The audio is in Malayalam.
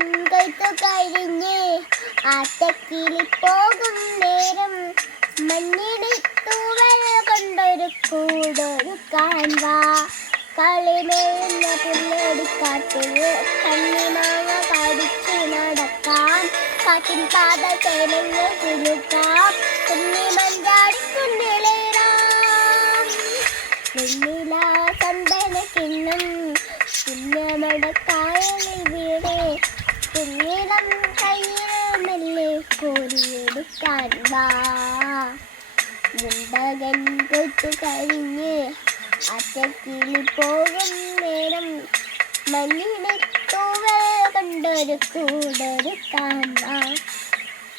മുണ്ടകൻ കൊയ്ത്തു കഴിഞ്ഞ് ആറ്റക്കിളി പോകും നേരം മഞ്ഞിടി തൂവൽ കൊണ്ടൊരു കൂടൊരുക്കാൻ വാ. കളിമേയുന്ന പുല്ലെടുക്കാട്ടിൽ കണ്ണിമാങ്ങ കടിച്ചു നടക്കാം. കാറ്റിൻ പാത ചേനങ്ങൾ കുലുക്കാം. കുഞ്ഞി മഞ്ചാടിക്കുന്നിലേറാം. വെണ്ണില ചന്ദന കിണ്ണം പുന്നമടക്കായലിൽ വീട് കുഞ്ഞിടം കയ്യിൽ മെല്ലെ കോരിയെടുക്കാൻ വാ. മുണ്ടകൻ കൊയ്ത്തു കഴിഞ്ഞ് ആറ്റക്കിളി പോകും നേരം മഞ്ഞിടി തൂവൽ കൊണ്ടൊരു കൂടൊരുക്കാൻ വാ.